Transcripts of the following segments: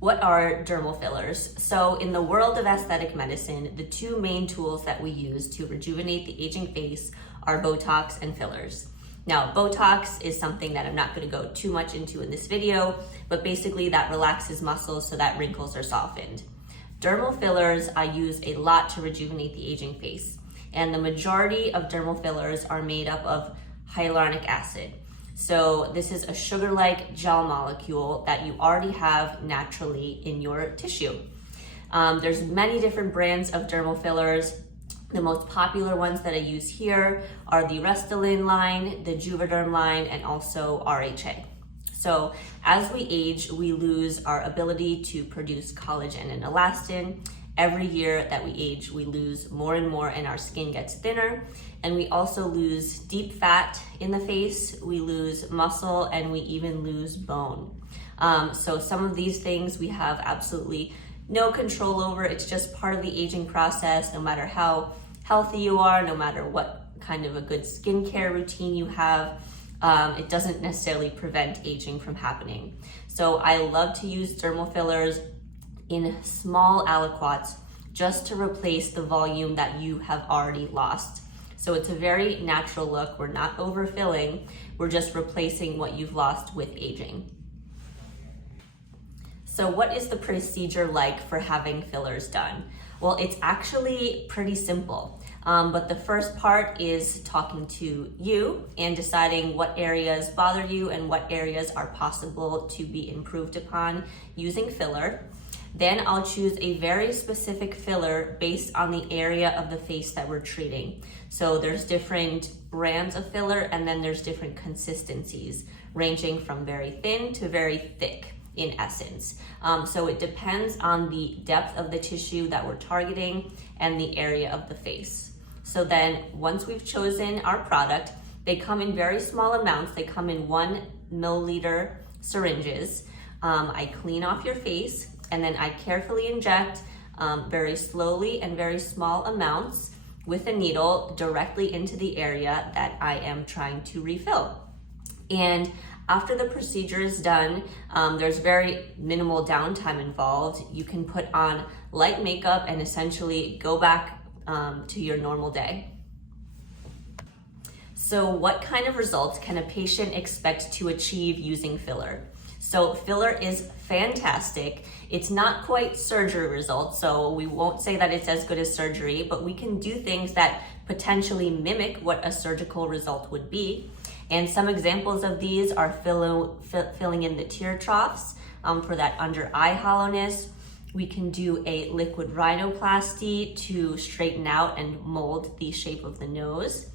What are dermal fillers? So in the world of aesthetic medicine, the two main tools that we use to rejuvenate the aging face are Botox and fillers. Now, Botox is something that I'm not going to go too much into in this video, but basically that relaxes muscles so that wrinkles are softened. Dermal fillers I use a lot to rejuvenate the aging face, and the majority of dermal fillers are made up of hyaluronic acid. So this is a sugar-like gel molecule that you already have naturally in your tissue. There's many different brands of dermal fillers. The most popular ones that I use here are the Restylane line, the Juvederm line, and also RHA. So as we age, we lose our ability to produce collagen and elastin. Every year that we age, we lose more and more and our skin gets thinner. And we also lose deep fat in the face, we lose muscle, and we even lose bone. So some of these things we have absolutely no control over. It's just part of the aging process. No matter how healthy you are, no matter what kind of a good skincare routine you have, it doesn't necessarily prevent aging from happening. So I love to use dermal fillers in small aliquots just to replace the volume that you have already lost. So it's a very natural look. We're not overfilling, we're just replacing what you've lost with aging. So what is the procedure like for having fillers done? Well, it's actually pretty simple. But the first part is talking to you and deciding what areas bother you and what areas are possible to be improved upon using filler. Then I'll choose a very specific filler based on the area of the face that we're treating. So there's different brands of filler, and then there's different consistencies, ranging from very thin to very thick in essence. So it depends on the depth of the tissue that we're targeting and the area of the face. So then once we've chosen our product, they come in very small amounts. They come in 1 milliliter syringes. I clean off your face, and then I carefully inject very slowly and very small amounts with a needle directly into the area that I am trying to refill. And after the procedure is done, there's very minimal downtime involved. You can put on light makeup and essentially go back to your normal day. So what kind of results can a patient expect to achieve using filler? So filler is fantastic. It's not quite surgery results, so we won't say that it's as good as surgery, but we can do things that potentially mimic what a surgical result would be. And some examples of these are filling in the tear troughs for that under eye hollowness. We can do a liquid rhinoplasty to straighten out and mold the shape of the nose.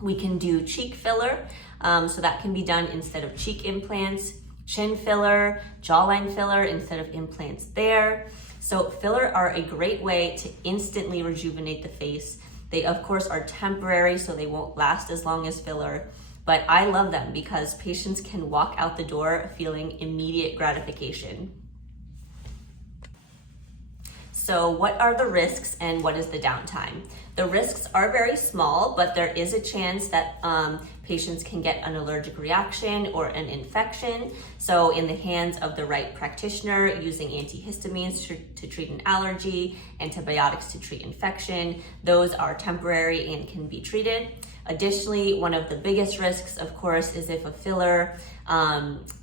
We can do cheek filler, so that can be done instead of cheek implants. Chin filler, jawline filler instead of implants there. So filler are a great way to instantly rejuvenate the face. They of course are temporary, so they won't last as long as filler, but I love them because patients can walk out the door feeling immediate gratification. So what are the risks and what is the downtime? The risks are very small, but there is a chance that patients can get an allergic reaction or an infection. So in the hands of the right practitioner, using antihistamines to treat an allergy, antibiotics to treat infection, those are temporary and can be treated. Additionally, one of the biggest risks, of course, is if a filler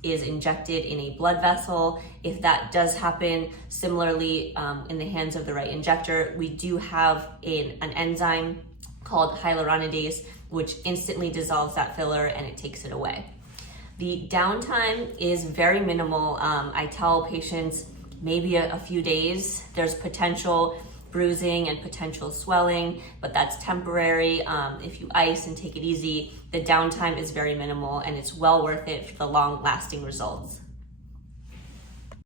is injected in a blood vessel. If that does happen, similarly, in the hands of the right injector, we do have an enzyme called hyaluronidase, which instantly dissolves that filler and it takes it away. The downtime is very minimal. I tell patients maybe a few days. There's potential bruising and potential swelling, but that's temporary. If you ice and take it easy, the downtime is very minimal and it's well worth it for the long-lasting results.